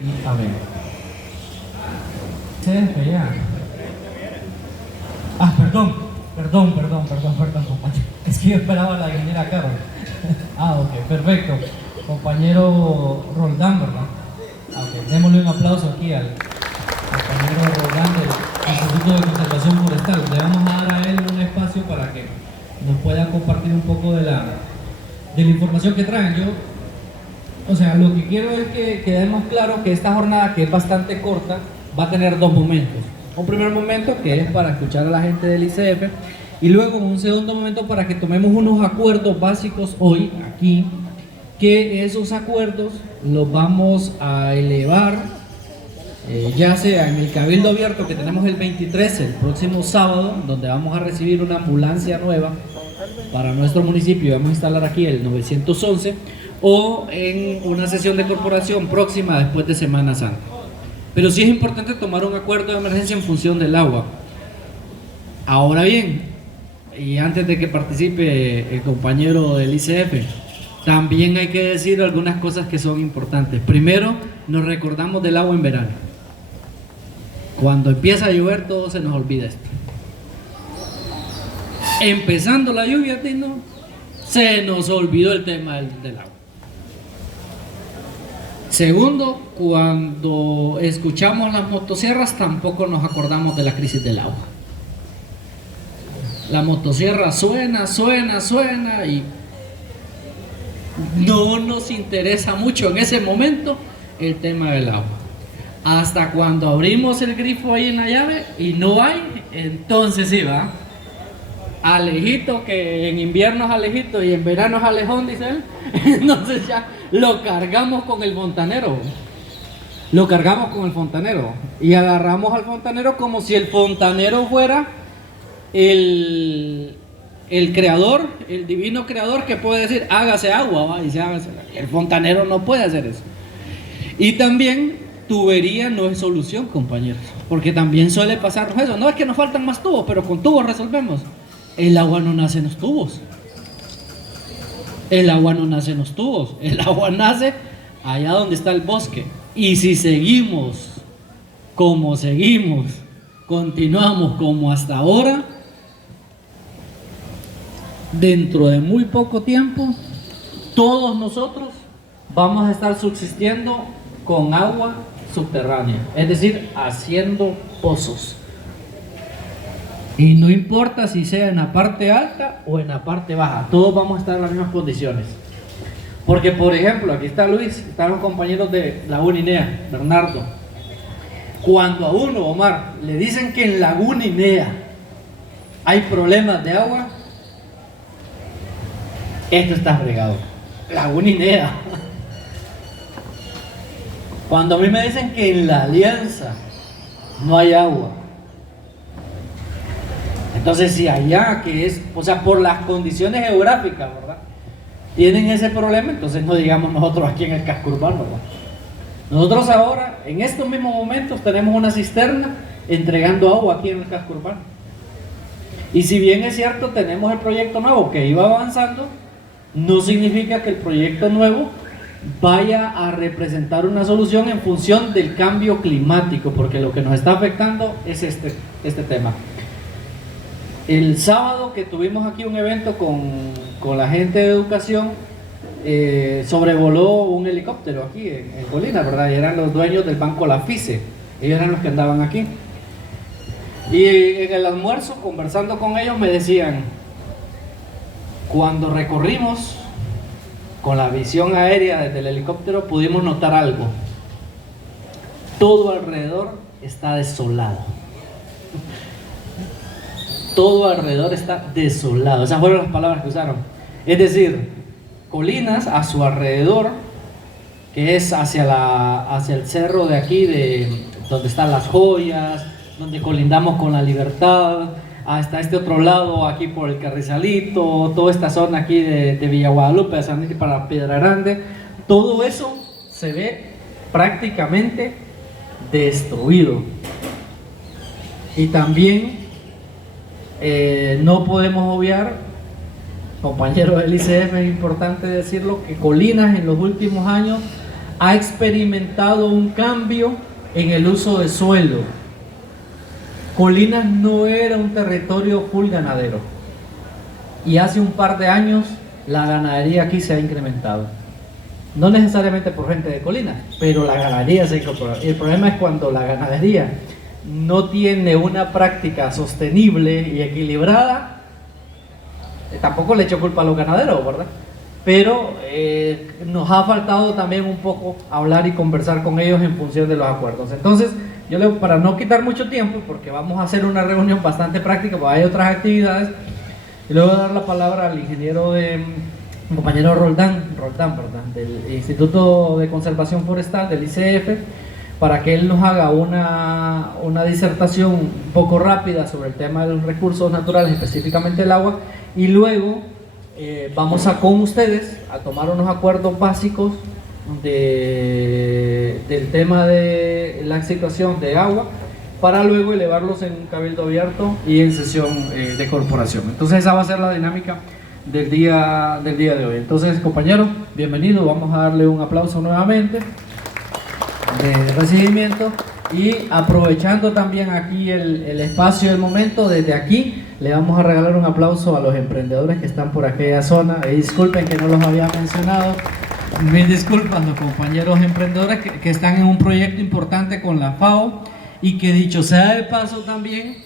y amén. Se despedía. Perdón, compañero. Es que yo esperaba la ingeniera Carol. Ok, perfecto. Compañero Roldán, ¿verdad? Ok, démosle un aplauso aquí al compañero Roldán del Instituto de Conservación Forestal. Le vamos a dar a él un espacio para que nos pueda compartir un poco de la información que traen. O sea, lo que quiero es que quedemos claro que esta jornada, que es bastante corta, va a tener dos momentos. Un primer momento que es para escuchar a la gente del ICF y luego un segundo momento para que tomemos unos acuerdos básicos hoy aquí, que esos acuerdos los vamos a elevar ya sea en el Cabildo Abierto que tenemos el 23, el próximo sábado, donde vamos a recibir una ambulancia nueva para nuestro municipio, vamos a instalar aquí el 911, o en una sesión de corporación próxima después de Semana Santa. Pero sí es importante tomar un acuerdo de emergencia en función del agua. Ahora bien, y antes de que participe el compañero del ICF, también hay que decir algunas cosas que son importantes. Primero, nos recordamos del agua en verano. Cuando empieza a llover, todo se nos olvida esto. Empezando la lluvia, Tino, se nos olvidó el tema del agua. Segundo, cuando escuchamos las motosierras, tampoco nos acordamos de la crisis del agua. La motosierra suena y no nos interesa mucho en ese momento el tema del agua. Hasta cuando abrimos el grifo ahí en la llave y no hay, entonces sí va. Alejito, que en invierno es Alejito y en verano es Alejón, dice él. Entonces ya lo cargamos con el fontanero. Y agarramos al fontanero como si el fontanero fuera el creador, el divino creador que puede decir hágase agua, ¿va? Y se hágase. El fontanero no puede hacer eso. Y también tubería no es solución, compañeros, porque también suele pasarnos eso. No es que nos faltan más tubos, pero con tubos resolvemos. El agua no nace en los tubos. El agua nace allá donde está el bosque. Y si seguimos como seguimos, continuamos como hasta ahora, dentro de muy poco tiempo, todos nosotros vamos a estar subsistiendo con agua subterránea, es decir, haciendo pozos. Y no importa si sea en la parte alta o en la parte baja, todos vamos a estar en las mismas condiciones. Porque, por ejemplo, aquí está Luis, están los compañeros de Laguna Inea, Bernardo. Cuando a uno, Omar, le dicen que en Laguna Inea hay problemas de agua, esto está fregado. Laguna Inea. Cuando a mí me dicen que en la Alianza no hay agua, entonces si allá, que es, o sea, por las condiciones geográficas, ¿verdad?, tienen ese problema, entonces no digamos nosotros aquí en el casco urbano, ¿verdad? Nosotros ahora, en estos mismos momentos, tenemos una cisterna entregando agua aquí en el casco urbano. Y si bien es cierto, tenemos el proyecto nuevo que iba avanzando, no significa que el proyecto nuevo vaya a representar una solución en función del cambio climático, porque lo que nos está afectando es este tema. El sábado que tuvimos aquí un evento con la gente de educación, sobrevoló un helicóptero aquí en Colina, ¿verdad? Y eran los dueños del banco La FICE, ellos eran los que andaban aquí. Y en el almuerzo, conversando con ellos, me decían, cuando recorrimos con la visión aérea desde el helicóptero, pudimos notar algo. Todo alrededor está desolado. Todo alrededor está desolado. Esas fueron las palabras que usaron. Es decir, colinas a su alrededor, que es hacia el cerro de aquí, donde están las Joyas, donde colindamos con La Libertad, hasta este otro lado, aquí por el Carrizalito, toda esta zona aquí de Villa Guadalupe, para Piedra Grande, todo eso se ve prácticamente destruido. Y también no podemos obviar, compañeros del ICF, es importante decirlo, que Colinas en los últimos años ha experimentado un cambio en el uso de suelo. Colinas no era un territorio full ganadero, y hace un par de años la ganadería aquí se ha incrementado. No necesariamente por gente de Colinas, pero la ganadería se ha incorporado. Y el problema es cuando la ganadería no tiene una práctica sostenible y equilibrada. Tampoco le echo culpa a los ganaderos, ¿verdad? Pero nos ha faltado también un poco hablar y conversar con ellos en función de los acuerdos. Entonces, para no quitar mucho tiempo, porque vamos a hacer una reunión bastante práctica, porque hay otras actividades, y luego dar la palabra al ingeniero compañero Roldán, ¿verdad? Del Instituto de Conservación Forestal, del ICF, para que él nos haga una disertación un poco rápida sobre el tema de los recursos naturales, específicamente el agua, y luego vamos con ustedes a tomar unos acuerdos básicos del tema de la situación de agua, para luego elevarlos en cabildo abierto y en sesión de corporación. Entonces esa va a ser la dinámica del día de hoy. Entonces, compañeros, bienvenidos. Vamos a darle un aplauso nuevamente de recibimiento, y aprovechando también aquí el espacio del momento, desde aquí le vamos a regalar un aplauso a los emprendedores que están por aquella zona. Disculpen que no los había mencionado, mil disculpas, los compañeros emprendedores que están en un proyecto importante con la FAO, y que dicho sea de paso también,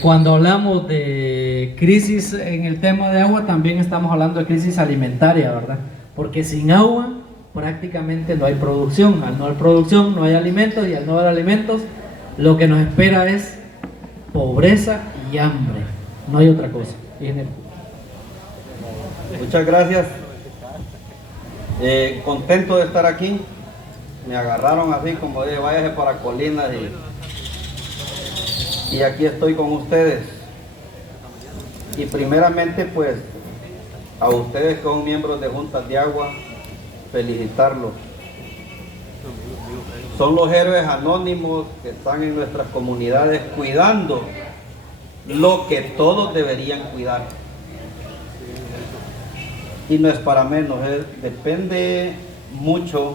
cuando hablamos de crisis en el tema de agua, también estamos hablando de crisis alimentaria, ¿verdad? Porque sin agua prácticamente no hay producción. Al no haber producción no hay alimentos, y al no haber alimentos lo que nos espera es pobreza y hambre. No hay otra cosa. Muchas gracias. Contento de estar aquí. Me agarraron así como de váyase para Colinas, y aquí estoy con ustedes. Y primeramente, pues, a ustedes que son miembros de juntas de agua, felicitarlos. Son los héroes anónimos que están en nuestras comunidades cuidando lo que todos deberían cuidar. Y no es para menos, depende mucho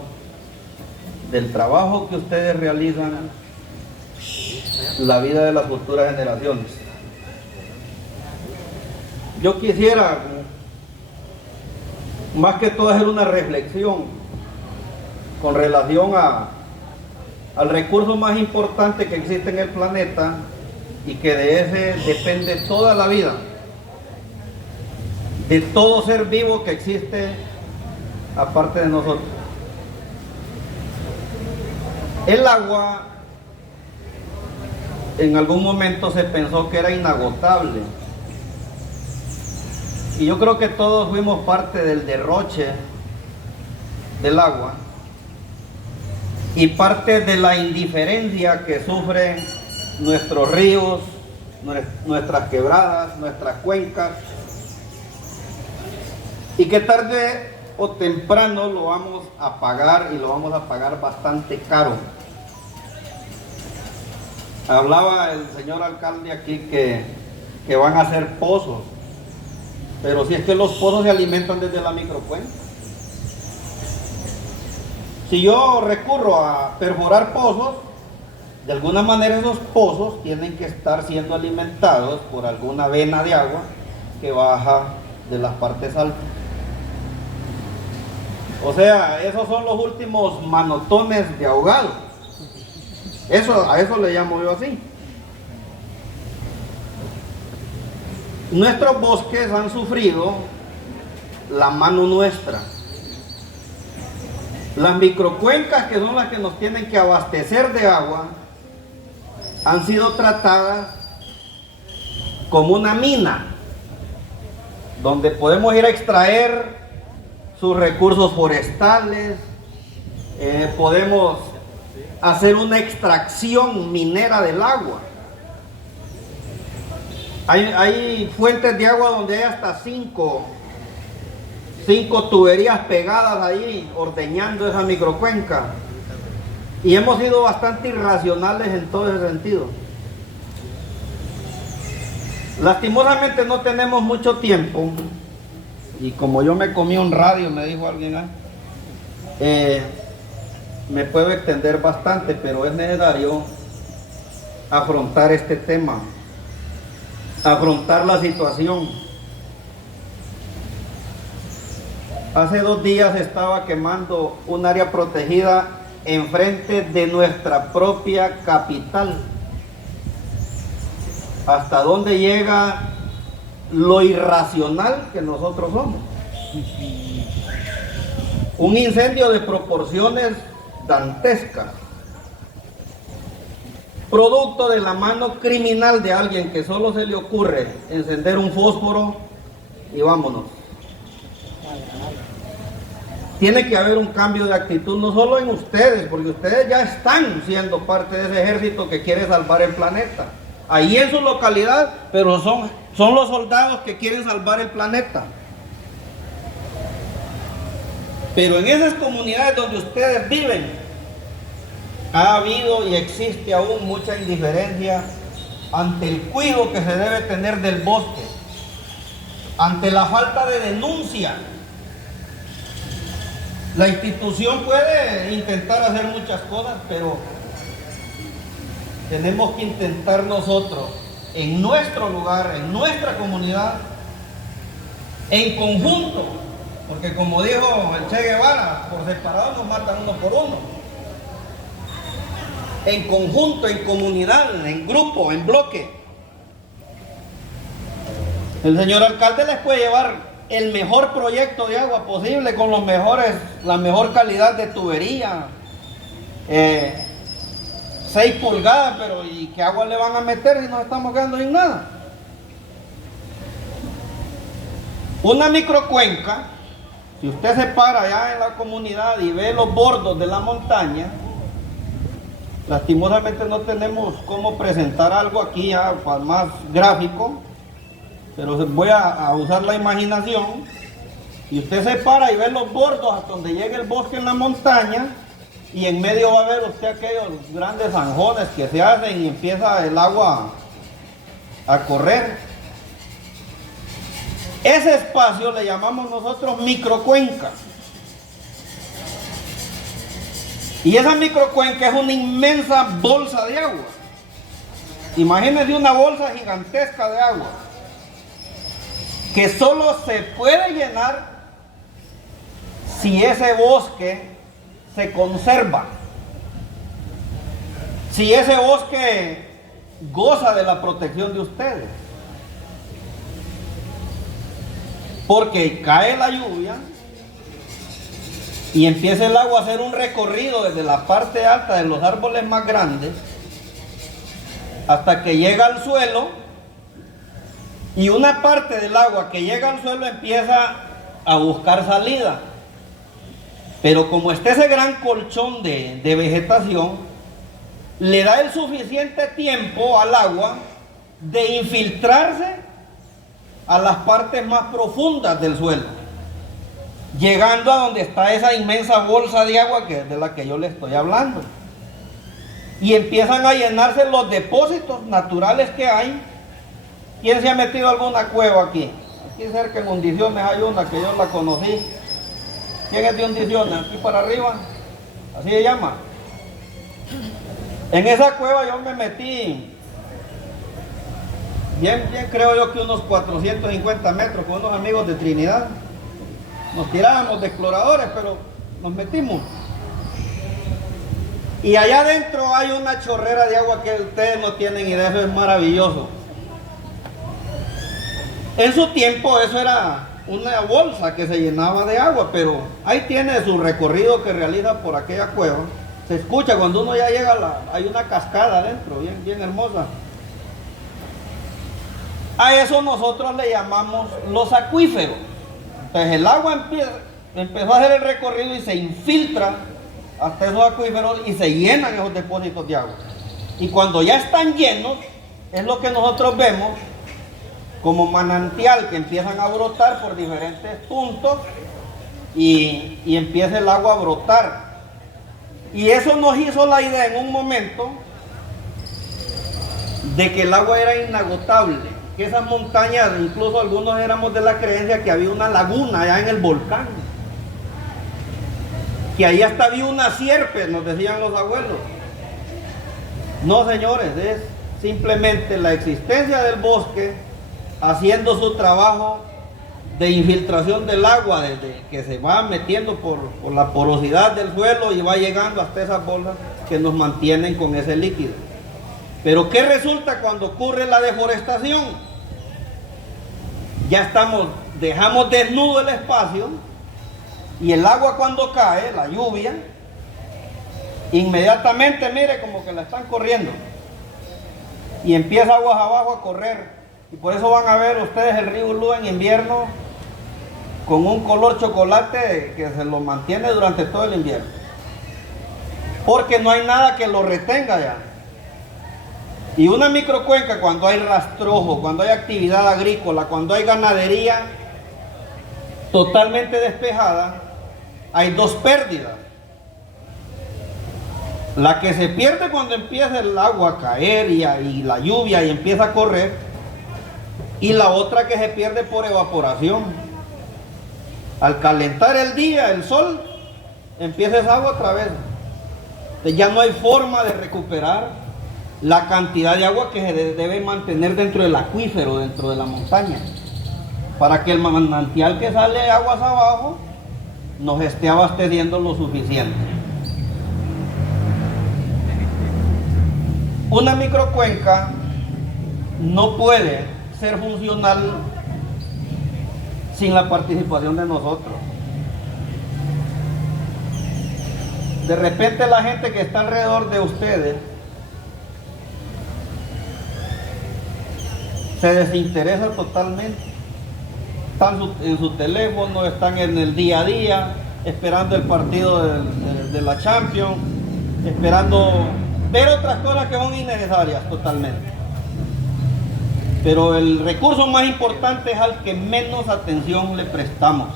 del trabajo que ustedes realizan, la vida de las futuras generaciones. Yo quisiera, más que todo, hacer una reflexión con relación al recurso más importante que existe en el planeta, y que de ese depende toda la vida de todo ser vivo que existe aparte de nosotros. El agua en algún momento se pensó que era inagotable, y yo creo que todos fuimos parte del derroche del agua y parte de la indiferencia que sufren nuestros ríos, nuestras quebradas, nuestras cuencas, y que tarde o temprano lo vamos a pagar, y lo vamos a pagar bastante caro. Hablaba el señor alcalde aquí que van a hacer pozos, pero si es que los pozos se alimentan desde la microcuenca. Si yo recurro a perforar pozos, de alguna manera esos pozos tienen que estar siendo alimentados por alguna vena de agua que baja de las partes altas. O sea, esos son los últimos manotones de ahogado. A eso le llamo yo así. Nuestros bosques han sufrido la mano nuestra. Las microcuencas, que son las que nos tienen que abastecer de agua, han sido tratadas como una mina, donde podemos ir a extraer sus recursos forestales, podemos hacer una extracción minera del agua. Hay fuentes de agua donde hay hasta cinco tuberías pegadas ahí, ordeñando esa microcuenca. Y hemos sido bastante irracionales en todo ese sentido. Lastimosamente no tenemos mucho tiempo, y como yo me comí un radio, me dijo alguien, me puedo extender bastante, pero es necesario afrontar este tema, afrontar la situación. Hace 2 días estaba quemando un área protegida enfrente de nuestra propia capital. ¿Hasta dónde llega lo irracional que nosotros somos? Un incendio de proporciones dantescas, producto de la mano criminal de alguien que solo se le ocurre encender un fósforo y vámonos. Tiene que haber un cambio de actitud, no solo en ustedes, porque ustedes ya están siendo parte de ese ejército que quiere salvar el planeta. Ahí en su localidad, pero son los soldados que quieren salvar el planeta. Pero en esas comunidades donde ustedes viven, ha habido y existe aún mucha indiferencia ante el cuidado que se debe tener del bosque, ante la falta de denuncia. La institución puede intentar hacer muchas cosas, pero tenemos que intentar nosotros, en nuestro lugar, en nuestra comunidad, en conjunto, porque como dijo el Che Guevara, por separado nos matan uno por uno. En conjunto, en comunidad, en grupo, en bloque. El señor alcalde les puede llevar el mejor proyecto de agua posible con la mejor calidad de tubería, 6 pulgadas, pero ¿y qué agua le van a meter si nos estamos quedando sin nada? Una microcuenca, si usted se para allá en la comunidad y ve los bordos de la montaña, lastimosamente no tenemos cómo presentar algo aquí ya más gráfico, pero voy a usar la imaginación. Y usted se para y ve los bordos hasta donde llega el bosque en la montaña, y en medio va a ver usted aquellos grandes zanjones que se hacen y empieza el agua a correr. Ese espacio le llamamos nosotros microcuenca. Y esa microcuenca es una inmensa bolsa de agua. Imagínense una bolsa gigantesca de agua que solo se puede llenar si ese bosque se conserva, si ese bosque goza de la protección de ustedes. Porque cae la lluvia y empieza el agua a hacer un recorrido desde la parte alta de los árboles más grandes hasta que llega al suelo. Y una parte del agua que llega al suelo empieza a buscar salida. Pero como está ese gran colchón de vegetación, le da el suficiente tiempo al agua de infiltrarse a las partes más profundas del suelo, llegando a donde está esa inmensa bolsa de agua de la que yo le estoy hablando. Y empiezan a llenarse los depósitos naturales que hay. ¿Quién se ha metido a alguna cueva aquí? Aquí cerca en Hundiciones hay una que yo la conocí. ¿Quién es de Hundiciones? Aquí para arriba, así se llama. En esa cueva yo me metí, bien creo yo que unos 450 metros con unos amigos de Trinidad. Nos tirábamos de exploradores, pero nos metimos. Y allá adentro hay una chorrera de agua que ustedes no tienen idea, eso es maravilloso. En su tiempo eso era una bolsa que se llenaba de agua, pero ahí tiene su recorrido que realiza por aquella cueva. Se escucha cuando uno ya llega, hay una cascada adentro, bien hermosa. A eso nosotros le llamamos los acuíferos. Entonces el agua empezó a hacer el recorrido y se infiltra hasta esos acuíferos y se llenan esos depósitos de agua. Y cuando ya están llenos, es lo que nosotros vemos como manantial, que empiezan a brotar por diferentes puntos y empieza el agua a brotar. Y eso nos hizo la idea en un momento de que el agua era inagotable, que esas montañas, incluso algunos éramos de la creencia que había una laguna allá en el volcán. que ahí hasta había una sierpe, nos decían los abuelos. No, señores, es simplemente la existencia del bosque haciendo su trabajo de infiltración del agua, desde que se va metiendo por la porosidad del suelo y va llegando hasta esas bolsas que nos mantienen con ese líquido. Pero ¿qué resulta cuando ocurre la deforestación? Ya dejamos desnudo el espacio, y el agua cuando cae, la lluvia, inmediatamente, mire, como que la están corriendo, y empieza aguas abajo a correr, y por eso van a ver ustedes el río Ulúa en invierno con un color chocolate que se lo mantiene durante todo el invierno, porque no hay nada que lo retenga ya. Y una microcuenca, cuando hay rastrojo, cuando hay actividad agrícola, cuando hay ganadería totalmente despejada, hay dos pérdidas. La que se pierde cuando empieza el agua a caer y la lluvia y empieza a correr, y la otra que se pierde por evaporación. Al calentar el día, el sol, empieza esa agua otra vez. Entonces ya no hay forma de recuperar la cantidad de agua que se debe mantener dentro del acuífero, dentro de la montaña, para que el manantial que sale aguas abajo nos esté abasteciendo lo suficiente. Una microcuenca no puede ser funcional sin la participación de nosotros. De repente la gente que está alrededor de ustedes se desinteresa totalmente. Están en su teléfono, están en el día a día, esperando el partido de la Champions, esperando ver otras cosas que son innecesarias totalmente. Pero el recurso más importante es al que menos atención le prestamos.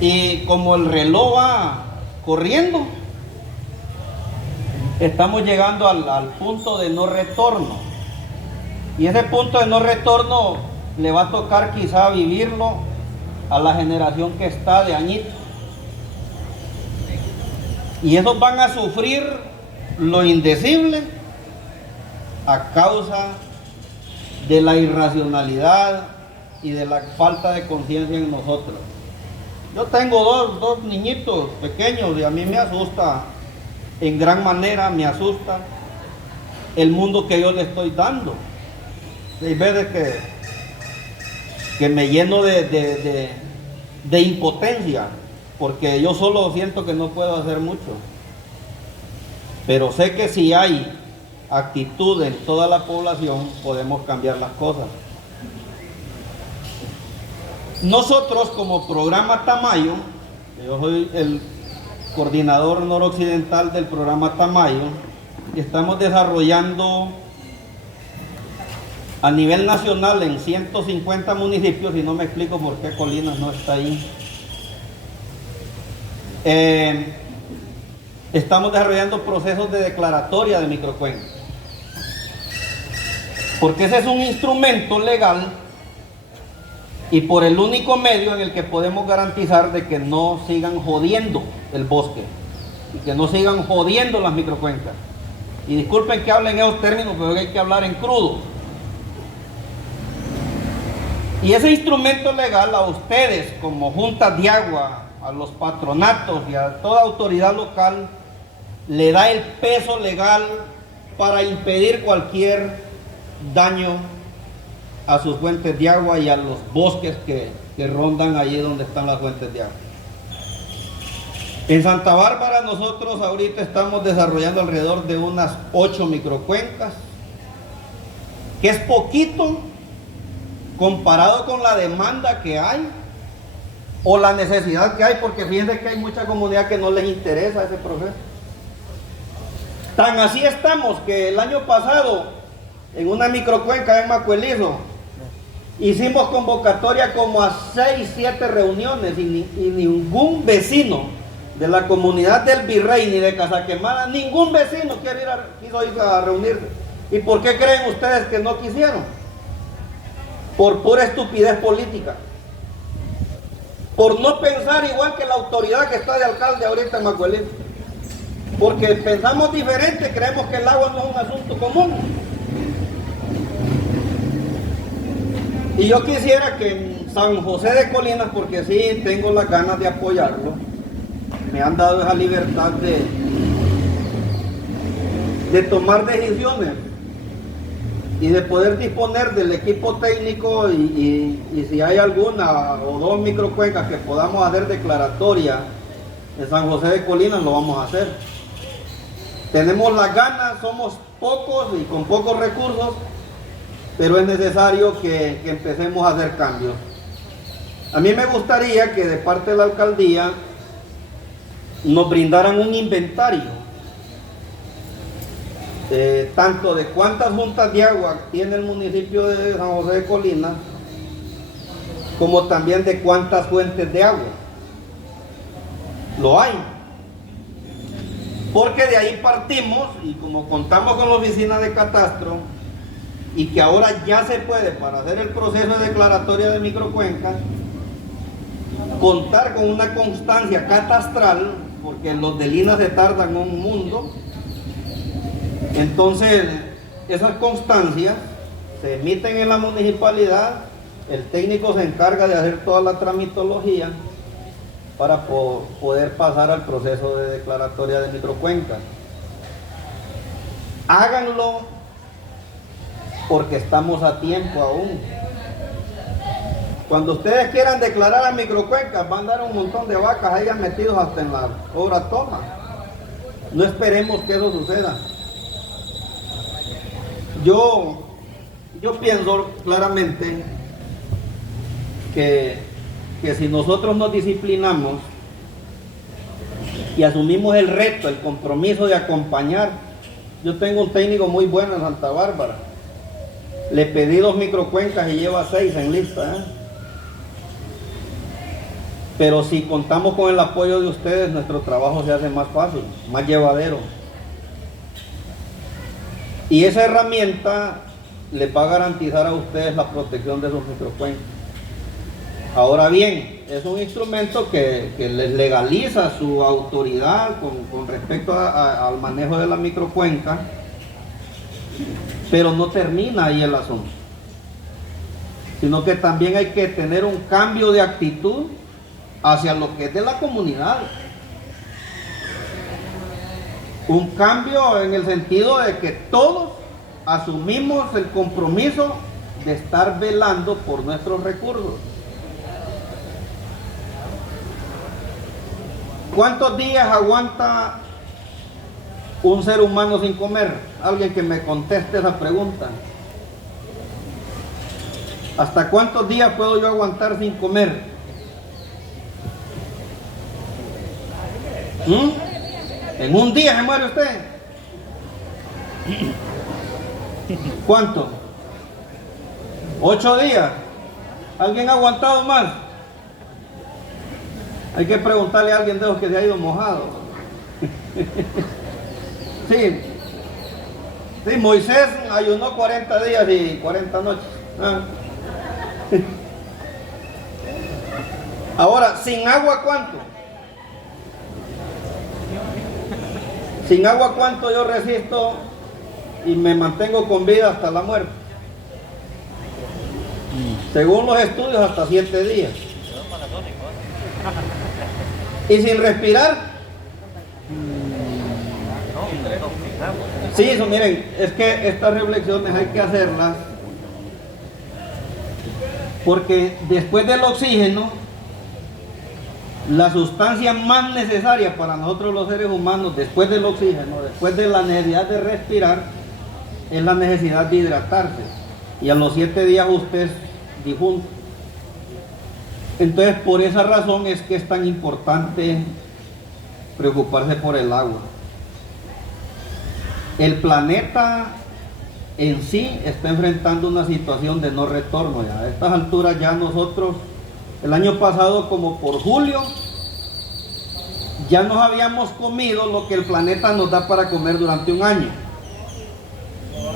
Y como el reloj va corriendo, estamos llegando al punto de no retorno. Y ese punto de no retorno le va a tocar quizá vivirlo a la generación que está de añitos. Y esos van a sufrir lo indecible a causa de la irracionalidad y de la falta de conciencia en nosotros. Yo tengo dos niñitos pequeños y a mí me asusta, en gran manera me asusta el mundo que yo le estoy dando. Hay veces que me lleno de impotencia, porque yo solo siento que no puedo hacer mucho. Pero sé que si hay actitud en toda la población, podemos cambiar las cosas. Nosotros como programa Tamayo, yo soy el coordinador noroccidental del programa Tamayo, estamos desarrollando a nivel nacional en 150 municipios, y no me explico por qué Colinas no está ahí. Estamos desarrollando procesos de declaratoria de microcuencas, porque ese es un instrumento legal y por el único medio en el que podemos garantizar de que no sigan jodiendo el bosque y que no sigan jodiendo las microcuencas. Y disculpen que hablen esos términos, pero hay que hablar en crudo. Y ese instrumento legal a ustedes como juntas de agua, a los patronatos y a toda autoridad local, le da el peso legal para impedir cualquier daño a sus fuentes de agua y a los bosques que rondan allí donde están las fuentes de agua. En Santa Bárbara nosotros ahorita estamos desarrollando alrededor de unas 8 microcuencas, que es poquito comparado con la demanda que hay o la necesidad que hay, porque fíjense que hay mucha comunidad que no les interesa ese proceso. Tan así estamos que el año pasado en una microcuenca en Macuelizo hicimos convocatoria como a 6, 7 reuniones y ningún vecino de la comunidad del Virrey ni de Casaquemada, ningún vecino quiso ir a reunirse. ¿Y por qué creen ustedes que no quisieron? Por pura estupidez política. por no pensar igual que la autoridad que está de alcalde ahorita en Macuelí. Porque pensamos diferente, creemos que el agua no es un asunto común. Y yo quisiera que en San José de Colinas, porque sí tengo las ganas de apoyarlo, me han dado esa libertad de tomar decisiones y de poder disponer del equipo técnico y si hay alguna o dos microcuencas que podamos hacer declaratoria en San José de Colinas, lo vamos a hacer. Tenemos las ganas, somos pocos y con pocos recursos, pero es necesario que empecemos a hacer cambios. A mí me gustaría que de parte de la alcaldía nos brindaran un inventario, tanto de cuántas juntas de agua tiene el municipio de San José de Colinas, como también de cuántas fuentes de agua. Lo hay. Porque de ahí partimos, y como contamos con la oficina de catastro, y que ahora ya se puede, para hacer el proceso de declaratoria de microcuenca, contar con una constancia catastral, porque los de Lina se tardan un mundo. Entonces, esas constancias se emiten en la municipalidad, el técnico se encarga de hacer toda la tramitología para poder pasar al proceso de declaratoria de microcuenca. Háganlo porque estamos a tiempo aún. Cuando ustedes quieran declarar a microcuencas, van a dar un montón de vacas ahí metidos hasta en la obra toma. No esperemos que eso suceda. Yo pienso claramente que si nosotros nos disciplinamos y asumimos el reto, el compromiso de acompañar. Yo tengo un técnico muy bueno en Santa Bárbara. Le pedí 2 microcuencas y lleva 6 en lista, ¿eh? Pero si contamos con el apoyo de ustedes, nuestro trabajo se hace más fácil, más llevadero. Y esa herramienta les va a garantizar a ustedes la protección de sus microcuencas. Ahora bien, es un instrumento que les legaliza su autoridad con respecto al manejo de la microcuenca, pero no termina ahí el asunto, sino que también hay que tener un cambio de actitud hacia lo que es de la comunidad. Un cambio en el sentido de que todos asumimos el compromiso de estar velando por nuestros recursos. ¿Cuántos días aguanta un ser humano sin comer? Alguien que me conteste esa pregunta. ¿Hasta cuántos días puedo yo aguantar sin comer? ¿En un día se muere usted? ¿Cuánto? 8 días. ¿Alguien ha aguantado más? Hay que preguntarle a alguien de los que se ha ido mojado. Sí, Moisés ayunó 40 días y 40 noches. Ahora, ¿sin agua cuánto? ¿Sin agua cuánto yo resisto y me mantengo con vida hasta la muerte? Según los estudios, hasta 7 días. ¿Y sin respirar? Sí, eso, miren, es que estas reflexiones hay que hacerlas porque después del oxígeno, la sustancia más necesaria para nosotros los seres humanos, después del oxígeno, después de la necesidad de respirar, es la necesidad de hidratarse. Y a los 7 días usted es difunto. Entonces, por esa razón es que es tan importante preocuparse por el agua. El planeta en sí está enfrentando una situación de no retorno ya. A estas alturas ya nosotros, el año pasado como por julio, ya nos habíamos comido lo que el planeta nos da para comer durante un año.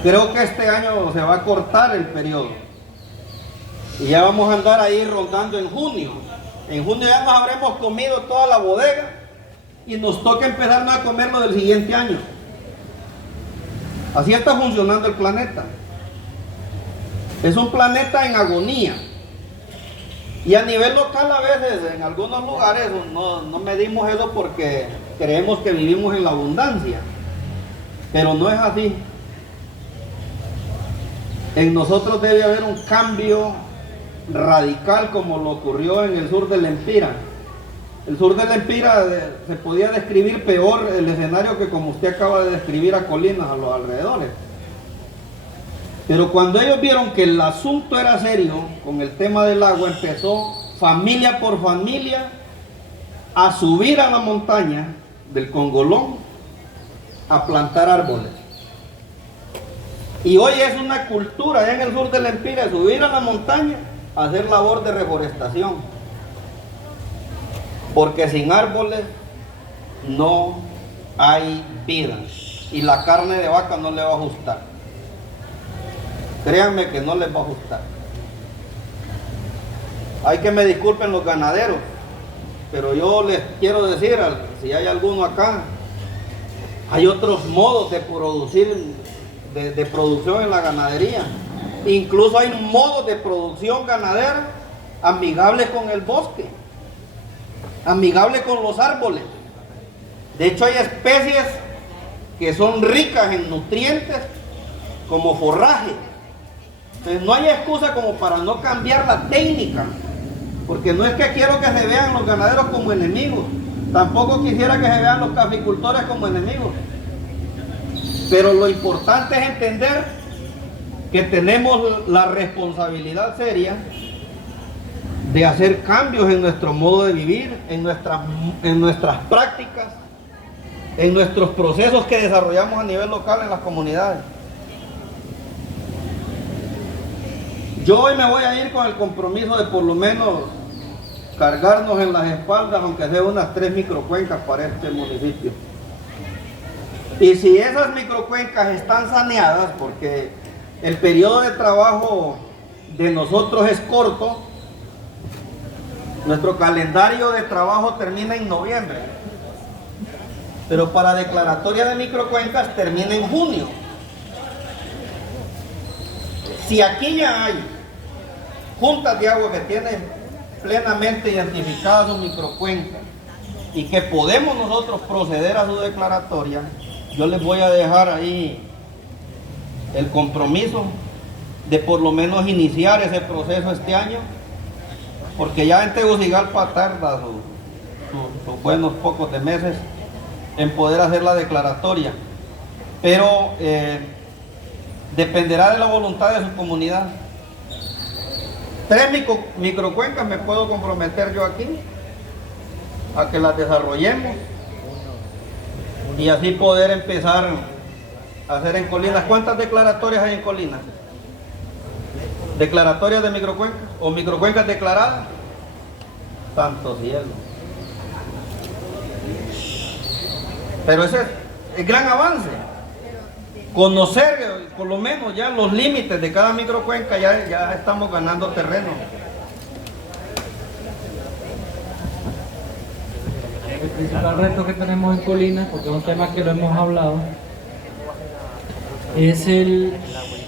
Creo que este año se va a cortar el periodo. Y ya vamos a andar ahí rondando en junio. En junio ya nos habremos comido toda la bodega y nos toca empezarnos a comerlo del siguiente año. Así está funcionando el planeta. Es un planeta en agonía. Y a nivel local a veces, en algunos lugares, no medimos eso porque creemos que vivimos en la abundancia. Pero no es así. En nosotros debe haber un cambio radical como lo ocurrió en el sur del Empira. El sur del Empira se podía describir peor el escenario que como usted acaba de describir a Colinas, a los alrededores. Pero cuando ellos vieron que el asunto era serio con el tema del agua, empezó familia por familia a subir a la montaña del Congolón a plantar árboles. Y hoy es una cultura allá en el sur del Empira subir a la montaña a hacer labor de reforestación. Porque sin árboles no hay vida y la carne de vaca no le va a ajustar. Créanme que no les va a ajustar. Hay que me disculpen los ganaderos, pero yo les quiero decir, si hay alguno acá, hay otros modos de producir, de producción en la ganadería. Incluso hay modos de producción ganadera amigables con el bosque, amigables con los árboles. De hecho hay especies que son ricas en nutrientes como forraje. Entonces no hay excusa como para no cambiar la técnica, porque no es que quiero que se vean los ganaderos como enemigos, tampoco quisiera que se vean los caficultores como enemigos, pero lo importante es entender que tenemos la responsabilidad seria de hacer cambios en nuestro modo de vivir, en nuestras prácticas, en nuestros procesos que desarrollamos a nivel local en las comunidades. Yo hoy me voy a ir con el compromiso de por lo menos cargarnos en las espaldas, aunque sea unas 3 microcuencas para este municipio. Y si esas microcuencas están saneadas, porque el periodo de trabajo de nosotros es corto, nuestro calendario de trabajo termina en noviembre, pero para declaratoria de microcuencas termina en junio. Si aquí ya hay juntas de agua que tienen plenamente identificadas sus microcuencas y que podemos nosotros proceder a su declaratoria, yo les voy a dejar ahí el compromiso de por lo menos iniciar ese proceso este año, porque ya en Tegucigalpa tarda sus buenos pocos de meses en poder hacer la declaratoria, pero dependerá de la voluntad de su comunidad. 3 microcuencas me puedo comprometer yo aquí a que las desarrollemos y así poder empezar a hacer en Colinas. ¿Cuántas declaratorias hay en Colinas? ¿Declaratorias de microcuencas o microcuencas declaradas? Santo cielo. Pero ese es el gran avance. Conocer por lo menos ya los límites de cada microcuenca, ya estamos ganando terreno. El principal reto que tenemos en Colinas, porque es un tema que lo hemos hablado, es el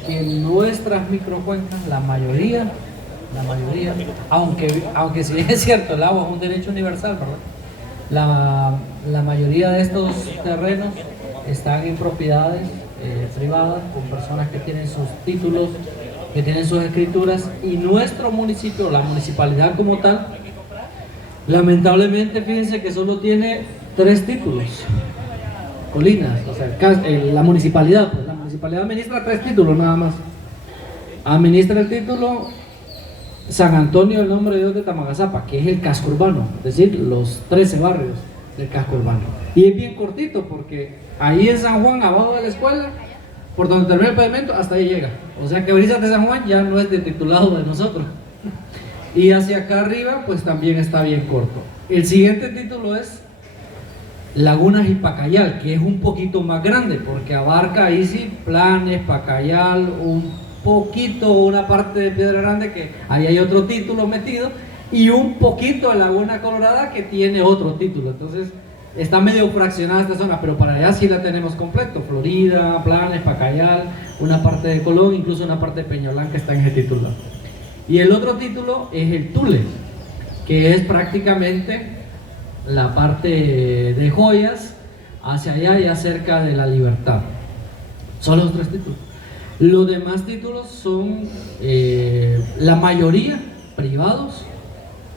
que nuestras microcuencas, la mayoría, aunque si bien es cierto, el agua es un derecho universal, ¿verdad? La mayoría de estos terrenos están en propiedades privadas, con personas que tienen sus títulos, que tienen sus escrituras, y nuestro municipio, la municipalidad como tal, lamentablemente fíjense que solo tiene 3 títulos. Colinas, o sea, la municipalidad, pues, la municipalidad administra 3 títulos nada más. Administra el título San Antonio del Nombre de Dios de Tamagazapa, que es el casco urbano, es decir, los 13 barrios del casco urbano. Y es bien cortito porque ahí en San Juan, abajo de la escuela, por donde termina el pavimento, hasta ahí llega. O sea que Brisas de San Juan ya no es de titulado de nosotros. Y hacia acá arriba, pues también está bien corto. El siguiente título es Lagunas y Pacayal, que es un poquito más grande, porque abarca ahí sí Planes, Pacayal, un poquito, una parte de Piedra Grande, que ahí hay otro título metido, y un poquito a Laguna Colorada, que tiene otro título. Entonces está medio fraccionada esta zona, pero para allá sí la tenemos completo: Florida, Planes, Pacayal, una parte de Colón, incluso una parte de Peñolán que está en ese título. Y el otro título es el Tule, que es prácticamente la parte de Joyas hacia allá, ya cerca de La Libertad. Son los 3 títulos. Los demás títulos son la mayoría privados,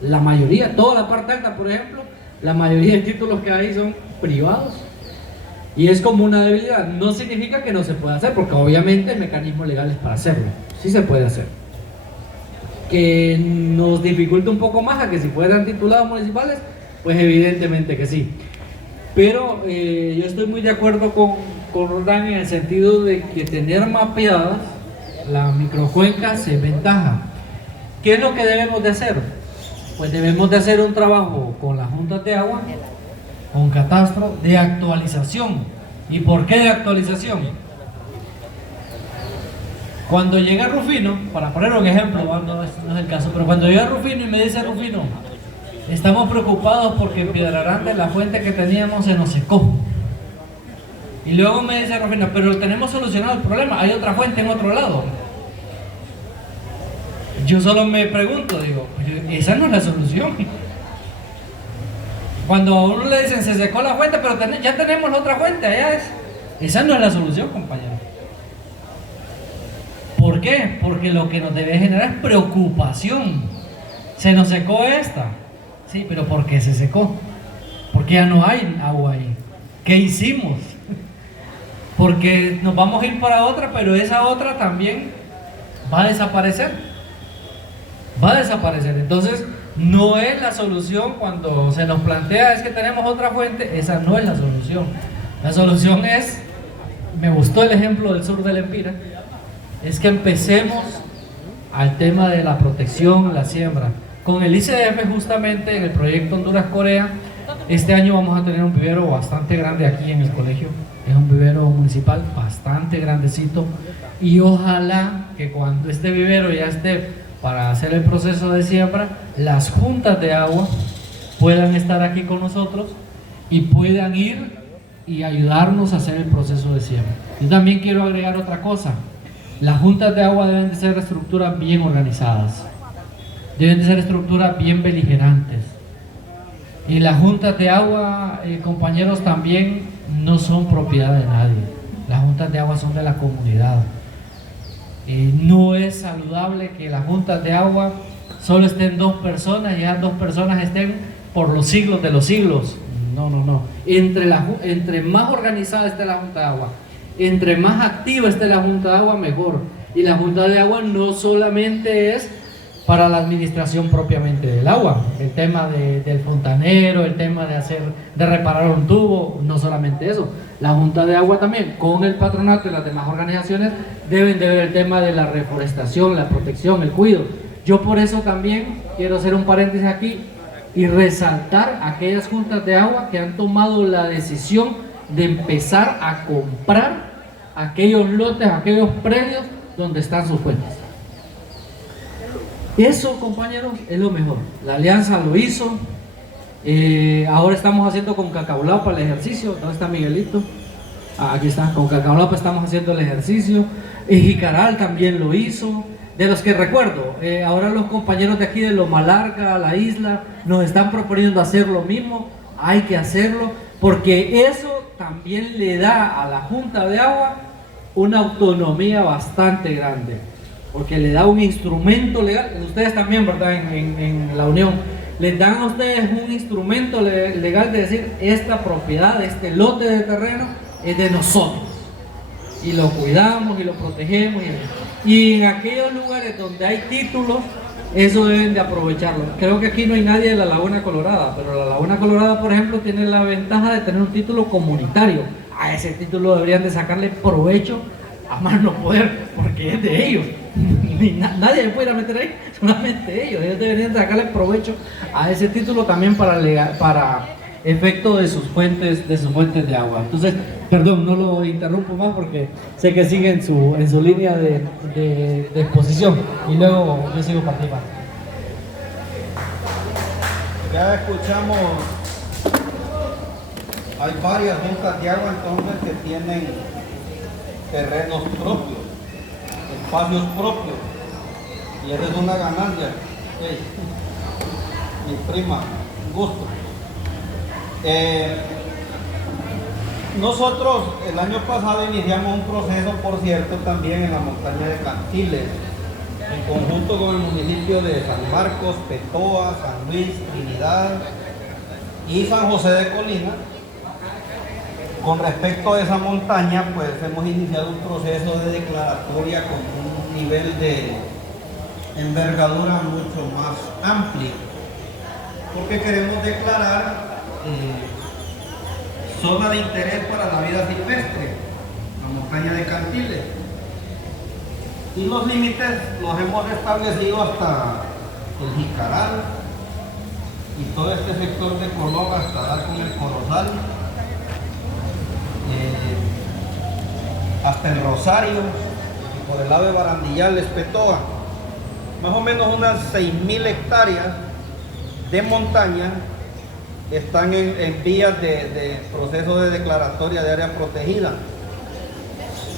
la mayoría, toda la parte alta, por ejemplo, la mayoría de títulos que hay son privados, y es como una debilidad. No significa que no se pueda hacer, porque obviamente hay mecanismos legales para hacerlo, sí se puede hacer. Que nos dificulta un poco más a que si fueran titulados municipales, pues evidentemente que sí. Pero yo estoy muy de acuerdo con Roldán en el sentido de que tener mapeadas la microcuenca se ventaja. ¿Qué es lo que debemos de hacer? Pues debemos de hacer un trabajo con las juntas de agua, con catastro, de actualización. ¿Y por qué de actualización? Cuando llega Rufino, para poner un ejemplo, no es el caso, pero cuando llega Rufino y me dice: Rufino, estamos preocupados porque en Piedrarante la fuente que teníamos se nos secó. Y luego me dice Rufino: pero tenemos solucionado el problema, hay otra fuente en otro lado. Yo solo me pregunto, digo, esa no es la solución. Cuando a uno le dicen: se secó la fuente, pero ya tenemos la otra fuente, allá es. Esa no es la solución, compañero. ¿Por qué? Porque lo que nos debe generar es preocupación. Se nos secó esta. Sí, pero ¿por qué se secó? Porque ya no hay agua ahí. ¿Qué hicimos? Porque nos vamos a ir para otra, pero esa otra también va a desaparecer. Va a desaparecer. Entonces, no es la solución cuando se nos plantea es que tenemos otra fuente. Esa no es la solución. La solución es, me gustó el ejemplo del sur del Empira, es que empecemos al tema de la protección, la siembra. Con el ICDF, justamente en el proyecto Honduras-Corea, este año vamos a tener un vivero bastante grande aquí en el colegio. Es un vivero municipal bastante grandecito, y ojalá que cuando este vivero ya esté para hacer el proceso de siembra, las juntas de agua puedan estar aquí con nosotros y puedan ir y ayudarnos a hacer el proceso de siembra. Yo también quiero agregar otra cosa: las juntas de agua deben de ser estructuras bien organizadas, deben de ser estructuras bien beligerantes. Y las juntas de agua, compañeros, también no son propiedad de nadie. Las juntas de agua son de la comunidad. No es saludable que las juntas de agua solo estén 2 personas y esas 2 personas estén por los siglos de los siglos. No, no, no. Entre más organizada esté la junta de agua, entre más activa esté la junta de agua, mejor. Y la junta de agua no solamente es para la administración propiamente del agua, el tema del fontanero, el tema de reparar un tubo, no solamente eso. La junta de agua también, con el patronato y las demás organizaciones, deben de ver el tema de la reforestación, la protección, el cuidado. Yo por eso también quiero hacer un paréntesis aquí y resaltar aquellas juntas de agua que han tomado la decisión de empezar a comprar aquellos lotes, aquellos predios donde están sus fuentes. Eso, compañeros, es lo mejor. La alianza lo hizo. Ahora estamos haciendo con Cacaulapa el ejercicio. ¿Dónde está Miguelito? Aquí está. Con Cacaulapa estamos haciendo el ejercicio. Jicaral también lo hizo. De los que recuerdo, ahora los compañeros de aquí de Loma Larga, la isla, nos están proponiendo hacer lo mismo. Hay que hacerlo, porque eso también le da a la Junta de Agua una autonomía bastante grande, porque le da un instrumento legal. Ustedes también, ¿verdad? En la Unión les dan a ustedes un instrumento legal de decir: esta propiedad, este lote de terreno es de nosotros, y lo cuidamos y lo protegemos. Y en aquellos lugares donde hay títulos, eso deben de aprovecharlo. Creo que aquí no hay nadie de la Laguna Colorada, pero la Laguna Colorada, por ejemplo, tiene la ventaja de tener un título comunitario. A ese título deberían de sacarle provecho a más no poder, porque es de ellos. Nadie se puede meter ahí, solamente ellos. Ellos deberían sacarle provecho a ese título también para efecto de sus fuentes de agua. Entonces, perdón, no lo interrumpo más porque sé que sigue en su línea de exposición, y luego yo sigo participando. Ya escuchamos, hay varias juntas de agua entonces que tienen terrenos propios, espacios propios, y esa es una ganancia. Hey, mi prima, un gusto. Nosotros el año pasado iniciamos un proceso, por cierto, también en la montaña de Cantiles, en conjunto con el municipio de San Marcos, Petoa, San Luis, Trinidad y San José de Colina. Con respecto a esa montaña, pues hemos iniciado un proceso de declaratoria con un nivel de envergadura mucho más amplio, porque queremos declarar zona de interés para la vida silvestre, la montaña de Cantiles. Y los límites los hemos establecido hasta el Jicaral y todo este sector de Colón hasta dar con el Corozal, hasta el Rosario y por el lado de Barandillales, Petoa. Más o menos unas 6.000 hectáreas de montaña están en vías de proceso de declaratoria de área protegida.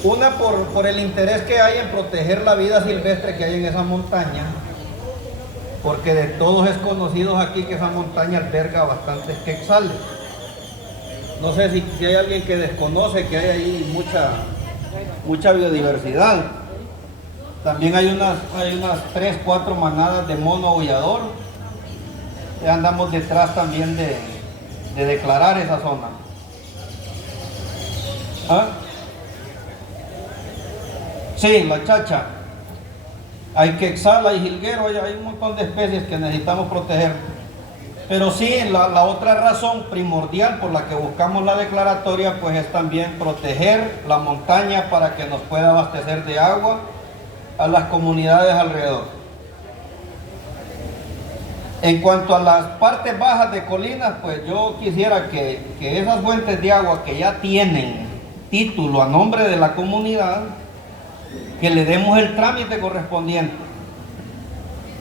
Una por el interés que hay en proteger la vida silvestre que hay en esa montaña, porque de todos es conocido aquí que esa montaña alberga bastantes quetzales. No sé si hay alguien que desconoce que hay ahí mucha biodiversidad. También hay unas 3, 4 manadas de mono aullador. Ya andamos detrás también de declarar esa zona. ¿Ah? Sí, la chacha. Hay quetzal, hay jilguero, hay un montón de especies que necesitamos proteger. Pero sí, la otra razón primordial por la que buscamos la declaratoria, pues es también proteger la montaña para que nos pueda abastecer de agua a las comunidades alrededor. En cuanto a las partes bajas de colinas, pues yo quisiera que esas fuentes de agua que ya tienen título a nombre de la comunidad, que le demos el trámite correspondiente,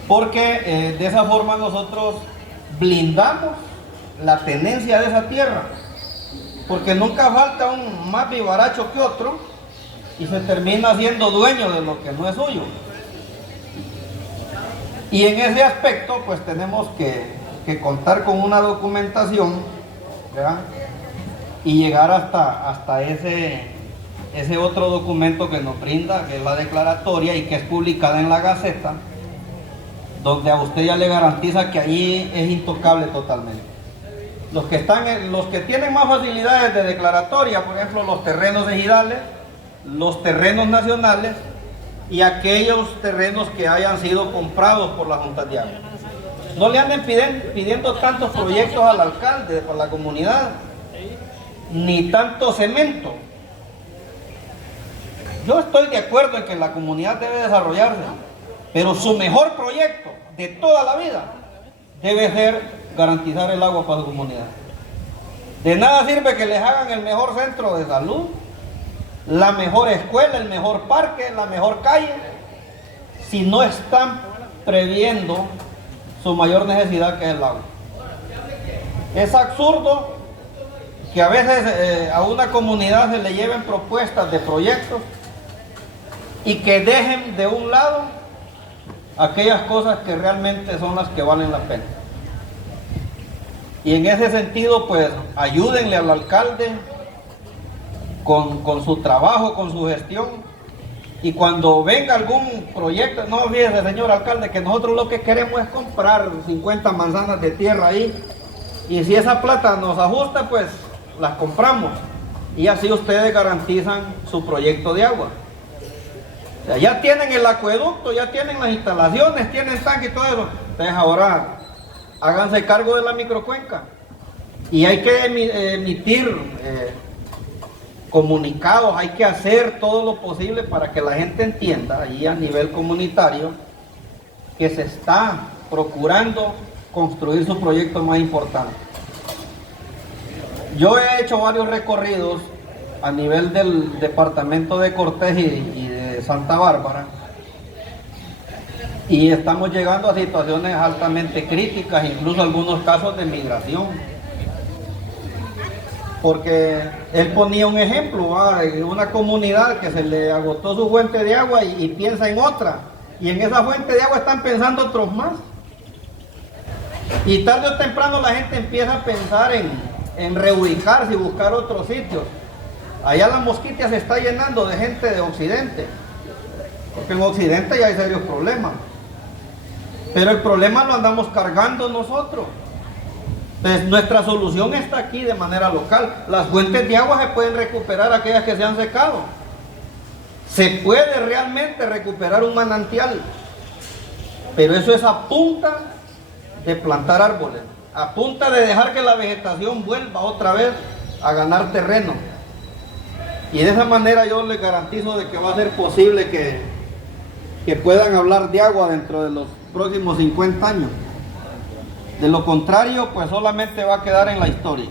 porque de esa forma nosotros blindamos la tenencia de esa tierra, porque nunca falta un más vivaracho que otro y se termina siendo dueño de lo que no es suyo. Y en ese aspecto pues tenemos que contar con una documentación, ¿verdad? Y llegar hasta ese otro documento que nos brinda, que es la declaratoria y que es publicada en la Gaceta, donde a usted ya le garantiza que allí es intocable totalmente. Los que tienen más facilidades de declaratoria, por ejemplo, los terrenos ejidales, los terrenos nacionales y aquellos terrenos que hayan sido comprados por la Junta de Agua. No le anden pidiendo tantos proyectos al alcalde, para la comunidad, ni tanto cemento. Yo estoy de acuerdo en que la comunidad debe desarrollarse, pero su mejor proyecto de toda la vida debe ser garantizar el agua para su comunidad. De nada sirve que les hagan el mejor centro de salud, la mejor escuela, el mejor parque, la mejor calle, si no están previendo su mayor necesidad, que es el agua. Es absurdo que a veces a una comunidad se le lleven propuestas de proyectos y que dejen de un lado aquellas cosas que realmente son las que valen la pena. Y en ese sentido, pues, ayúdenle al alcalde con su trabajo, con su gestión. Y cuando venga algún proyecto, no olvídese, señor alcalde, que nosotros lo que queremos es comprar 50 manzanas de tierra ahí. Y si esa plata nos ajusta, pues las compramos. Y así ustedes garantizan su proyecto de agua. O sea, ya tienen el acueducto, ya tienen las instalaciones, tienen tanque y todo eso. Entonces ahora háganse cargo de la microcuenca. Y hay que emitir comunicados, hay que hacer todo lo posible para que la gente entienda ahí a nivel comunitario que se está procurando construir su proyecto más importante. Yo he hecho varios recorridos a nivel del departamento de Cortés y de Santa Bárbara, Y estamos llegando a situaciones altamente críticas, incluso algunos casos de migración. Porque él ponía un ejemplo, de una comunidad que se le agotó su fuente de agua y piensa en otra. Y en esa fuente de agua están pensando otros más. Y tarde o temprano la gente empieza a pensar en reubicarse y buscar otros sitios. Allá la Mosquitia se está llenando de gente de Occidente, porque en Occidente ya hay serios problemas. Pero el problema lo andamos cargando nosotros. Entonces nuestra solución está aquí de manera local. Las fuentes de agua se pueden recuperar, aquellas que se han secado. Se puede realmente recuperar un manantial, pero eso es a punta de plantar árboles, a punta de dejar que la vegetación vuelva otra vez a ganar terreno. Y de esa manera yo les garantizo de que va a ser posible que puedan hablar de agua dentro de los próximos 50 años. De lo contrario, pues solamente va a quedar en la historia.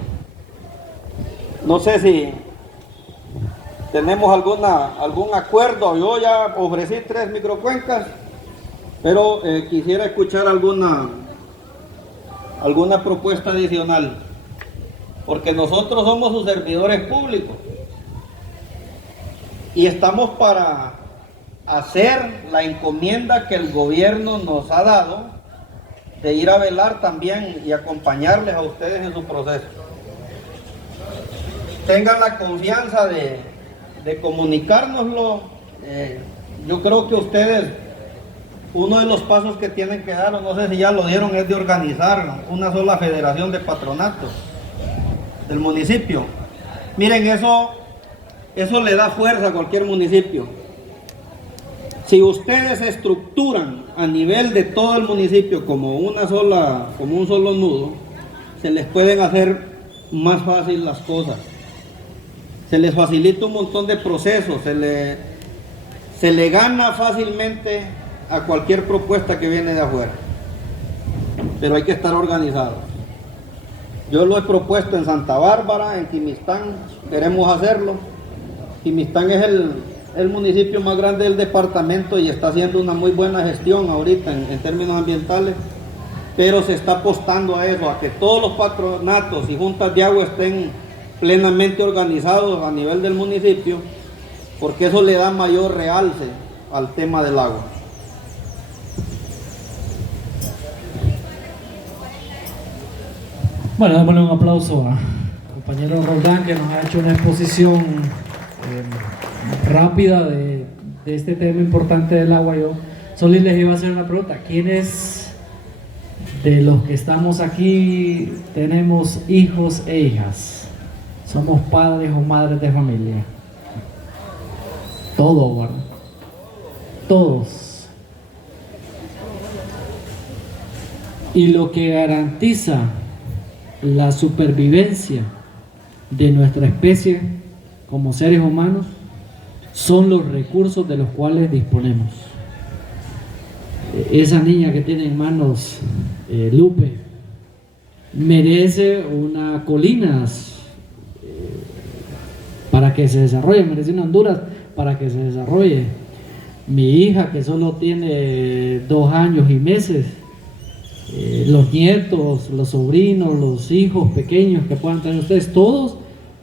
No sé si tenemos algún acuerdo. Yo ya ofrecí 3 microcuencas, pero quisiera escuchar alguna propuesta adicional, porque nosotros somos sus servidores públicos y estamos para hacer la encomienda que el gobierno nos ha dado de ir a velar también y acompañarles a ustedes en su proceso. Tengan la confianza de comunicárnoslo. Yo creo que ustedes, uno de los pasos que tienen que dar, o no sé si ya lo dieron, es de organizar una sola federación de patronatos del municipio. Miren, eso le da fuerza a cualquier municipio. Si ustedes se estructuran a nivel de todo el municipio como un solo nudo, se les pueden hacer más fácil las cosas. Se les facilita un montón de procesos, se le gana fácilmente a cualquier propuesta que viene de afuera. Pero hay que estar organizados. Yo lo he propuesto en Santa Bárbara, en Quimistán, queremos hacerlo. Quimistán es el municipio más grande del departamento y está haciendo una muy buena gestión ahorita en términos ambientales, pero se está apostando a eso, a que todos los patronatos y juntas de agua estén plenamente organizados a nivel del municipio, porque eso le da mayor realce al tema del agua. Bueno, démosle un aplauso al compañero Roldán, que nos ha hecho una exposición rápida de este tema importante del agua. Yo solo les iba a hacer una pregunta: ¿quiénes de los que estamos aquí tenemos hijos e hijas? ¿Somos padres o madres de familia? Todos, ¿verdad? Todos. Y lo que garantiza la supervivencia de nuestra especie como seres humanos son los recursos de los cuales disponemos. Esa niña que tiene en manos Lupe merece una colina para que se desarrolle, merece una Honduras para que se desarrolle. Mi hija, que solo tiene 2 años y meses, los nietos, los sobrinos, los hijos pequeños que puedan tener ustedes, todos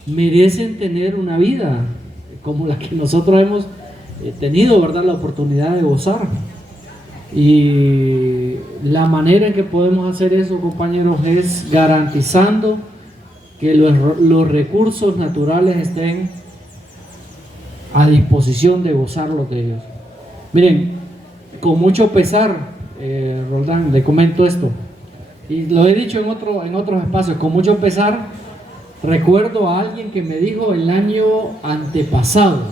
merecen tener una vida como la que nosotros hemos tenido, ¿verdad?, la oportunidad de gozar. Y la manera en que podemos hacer eso, compañeros, es garantizando que los recursos naturales estén a disposición de gozarlos de ellos. Miren, con mucho pesar, Roldán, le comento esto, y lo he dicho en otros espacios, con mucho pesar, recuerdo a alguien que me dijo el año antepasado,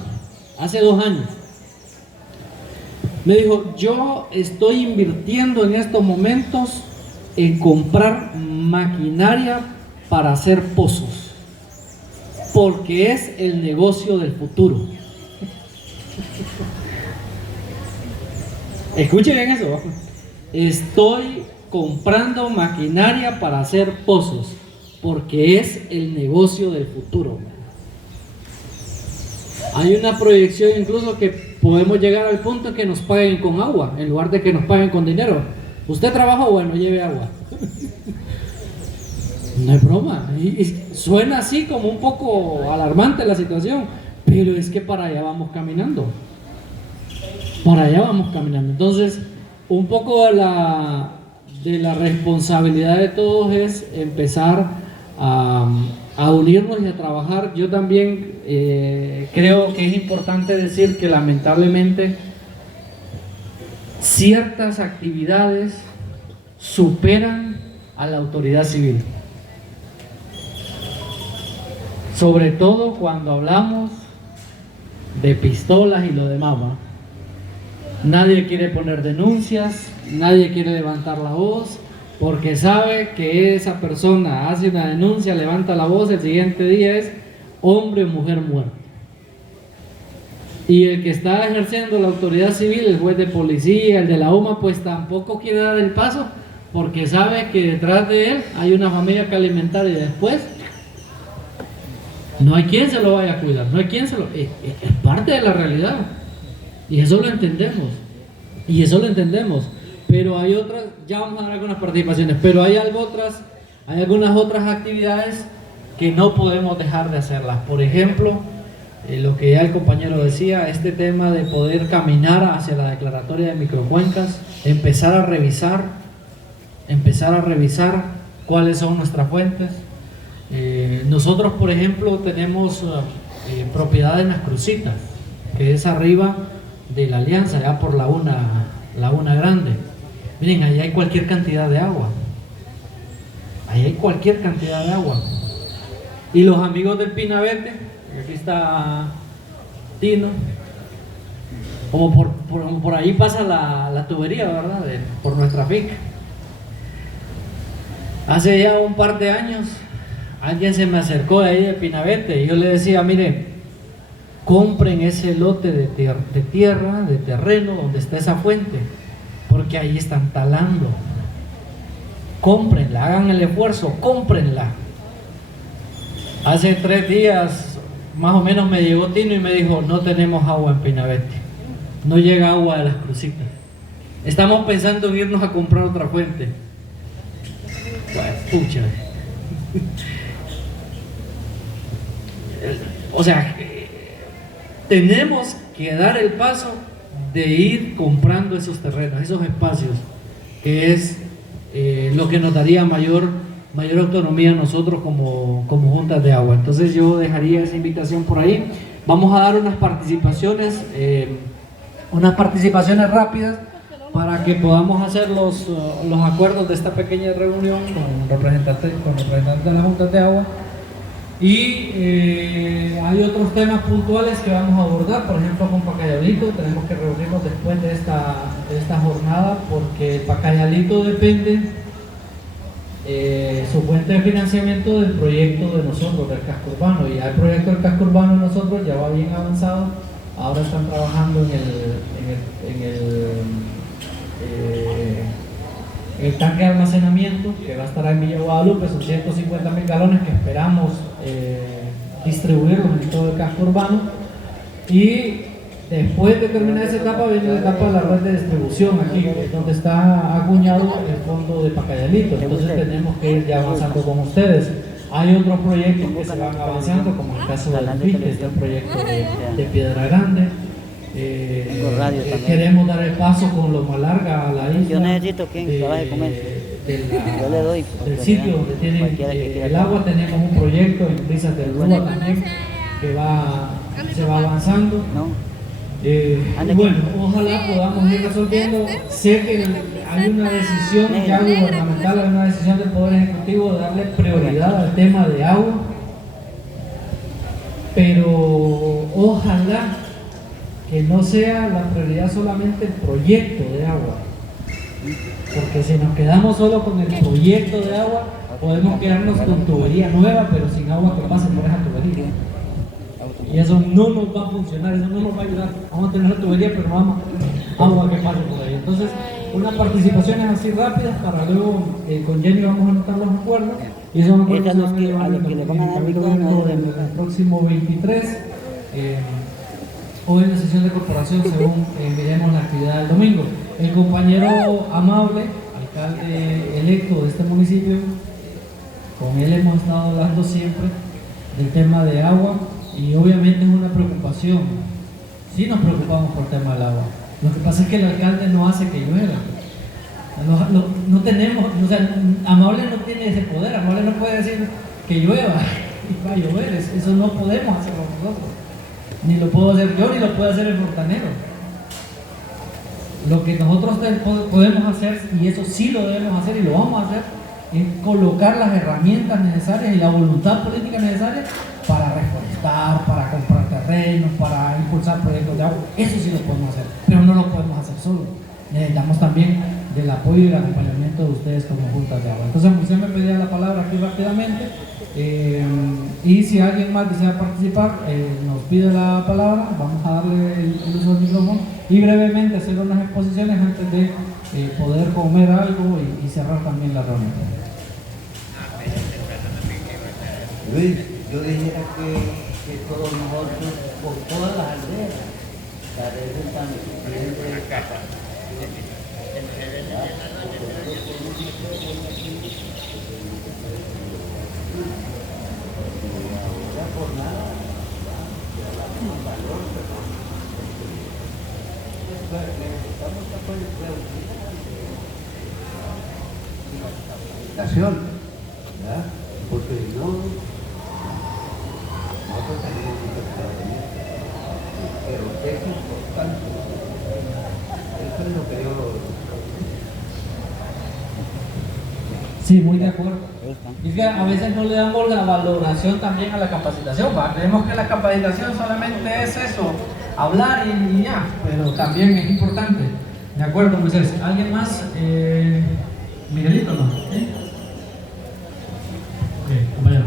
hace 2 años, me dijo: yo estoy invirtiendo en estos momentos en comprar maquinaria para hacer pozos, porque es el negocio del futuro. Escuchen bien eso. Estoy comprando maquinaria para hacer pozos, porque es el negocio del futuro. Hay una proyección incluso que podemos llegar al punto en que nos paguen con agua, en lugar de que nos paguen con dinero. Usted trabaja, bueno, lleve agua. No es broma. Y suena así como un poco alarmante la situación, pero es que para allá vamos caminando. Para allá vamos caminando. Entonces, un poco de la responsabilidad de todos es empezar a unirnos y a trabajar. Yo también creo que es importante decir que lamentablemente ciertas actividades superan a la autoridad civil. Sobre todo cuando hablamos de pistolas y lo demás, ¿va? Nadie quiere poner denuncias, nadie quiere levantar la voz, porque sabe que esa persona hace una denuncia, levanta la voz, el siguiente día es hombre o mujer muerto. Y el que está ejerciendo la autoridad civil, el juez de policía, el de la UMA, pues tampoco quiere dar el paso, porque sabe que detrás de él hay una familia que alimentar y después no hay quien se lo vaya a cuidar, no hay quien se lo... Es parte de la realidad. Y eso lo entendemos. Y eso lo entendemos. Pero hay otras, ya vamos a dar algunas participaciones, pero hay algunas otras actividades que no podemos dejar de hacerlas. Por ejemplo, lo que ya el compañero decía, este tema de poder caminar hacia la declaratoria de microcuencas, empezar a revisar cuáles son nuestras fuentes. Nosotros, por ejemplo, tenemos propiedad en Las Crucitas, que es arriba de la Alianza, ya por la una Grande. Miren, ahí hay cualquier cantidad de agua. Ahí hay cualquier cantidad de agua. Y los amigos del Pinabete, aquí está Tino, como por ahí pasa la tubería, ¿verdad? Por nuestra finca. Hace ya un par de años, alguien se me acercó de ahí de Pinabete y yo le decía, mire, compren ese lote de tierra, de terreno donde está esa fuente, porque ahí están talando. Cómprenla, hagan el esfuerzo, cómprenla. Hace 3 días más o menos me llegó Tino y me dijo, no tenemos agua en Pinabete, no llega agua de Las Crucitas, estamos pensando en irnos a comprar otra fuente. Pues, pucha. O sea, tenemos que dar el paso de ir comprando esos terrenos, esos espacios, que es lo que nos daría mayor autonomía a nosotros como juntas de agua. Entonces yo dejaría esa invitación por ahí. Vamos a dar unas participaciones rápidas para que podamos hacer los acuerdos de esta pequeña reunión con representantes de las juntas de agua. Y hay otros temas puntuales que vamos a abordar, por ejemplo con Pacayalito. Tenemos que reunirnos después de esta jornada, porque Pacayalito depende su fuente de financiamiento del proyecto de nosotros, del casco urbano. Y el proyecto del casco urbano de nosotros ya va bien avanzado. Ahora están trabajando en el tanque de almacenamiento que va a estar en Villa Guadalupe. Son 150.000 galones que esperamos distribuirlos en todo el casco urbano. Y después de terminar esa etapa viene la etapa de la red de distribución, aquí donde está acuñado el fondo de Pacayalito. Entonces tenemos que ir ya avanzando con ustedes. Hay otros proyectos que se van avanzando, como el caso del PIC, que está el proyecto de Piedra Grande. Queremos dar el paso con Loma Larga a la isla. Yo necesito quien trabaje con él. Yo le doy. Del sitio donde tienen el agua. Tenemos un proyecto en Brisas del Rúa también que se va avanzando. No. Y bueno, ojalá podamos ir resolviendo. Sé que hay una decisión ya gubernamental, hay una decisión del Poder Ejecutivo de darle prioridad al tema de agua, pero ojalá que no sea la prioridad solamente el proyecto de agua, porque si nos quedamos solo con el proyecto de agua, podemos quedarnos con tubería nueva, pero sin agua que pase por esa tubería. Y eso no nos va a funcionar, eso no nos va a ayudar. Vamos a tener la tubería, pero no vamos a agua que pase por ahí. Entonces, unas participaciones así rápidas para luego, con Jenny vamos a anotar los acuerdos. Y esos acuerdos se van a llevar en el próximo 23. o en la sesión de corporación según miremos la actividad del domingo. El compañero amable, alcalde electo de este municipio, con él hemos estado hablando siempre del tema de agua y obviamente es una preocupación. Sí nos preocupamos por el tema del agua. Lo que pasa es que el alcalde no hace que llueva. No tenemos, o sea, Amable no tiene ese poder. Amable no puede decir que llueva y va a llover. Eso no podemos hacerlo nosotros. Ni lo puedo hacer yo, ni lo puede hacer el fontanero. Lo que nosotros podemos hacer, y eso sí lo debemos hacer y lo vamos a hacer, es colocar las herramientas necesarias y la voluntad política necesaria para reforestar, para comprar terrenos, para impulsar proyectos de agua. Eso sí lo podemos hacer, pero no lo podemos hacer solo. Necesitamos también del apoyo y el acompañamiento de ustedes como juntas de agua. Entonces, usted me pedía la palabra aquí rápidamente, y si alguien más desea participar, nos pide la palabra, vamos a darle el uso del micrófono y brevemente hacer unas exposiciones antes de poder comer algo y cerrar también la reunión. Luis, yo dijera que todos nosotros, por todas las aldeas, carecen también de capacidad. ¿Ya? Porque no, nosotros tenemos que prevenir, pero es importante. Eso es lo que yo... Sí, muy de acuerdo. Y que a veces no le damos la valoración también a la capacitación, ¿va? Creemos que la capacitación solamente es eso, hablar y ya, pero también es importante. De acuerdo, Moisés. ¿Alguien más? Miguelito, ¿no? ¿Sí? Ok, compañero.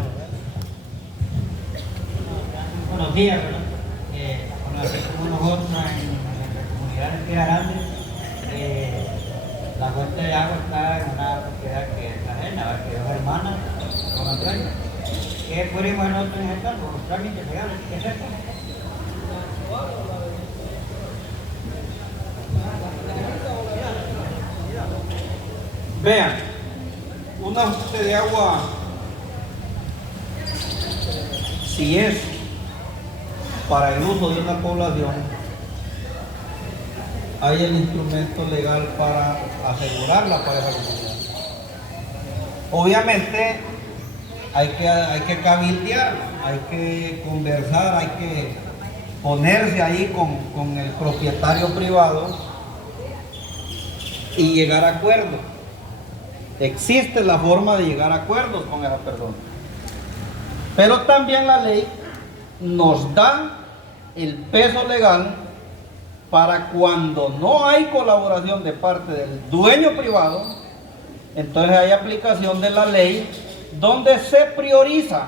Buenos días, ¿verdad? Bueno, así como nosotros en la comunidad de Tierra Grande, la fuente de agua está en una propiedad que es ajena, que dos hermanas son las dueñas. ¿Qué pudimos nosotros injetar con los trámites legales que se hacen? Vean, una fuente de agua, si es para el uso de una población, hay el instrumento legal para asegurarla para esa comunidad. Obviamente hay que cabildear, hay que conversar, hay que ponerse ahí con el propietario privado y llegar a acuerdos. Existe la forma de llegar a acuerdos con esa persona. Pero también la ley nos da el peso legal para cuando no hay colaboración de parte del dueño privado, entonces hay aplicación de la ley donde se prioriza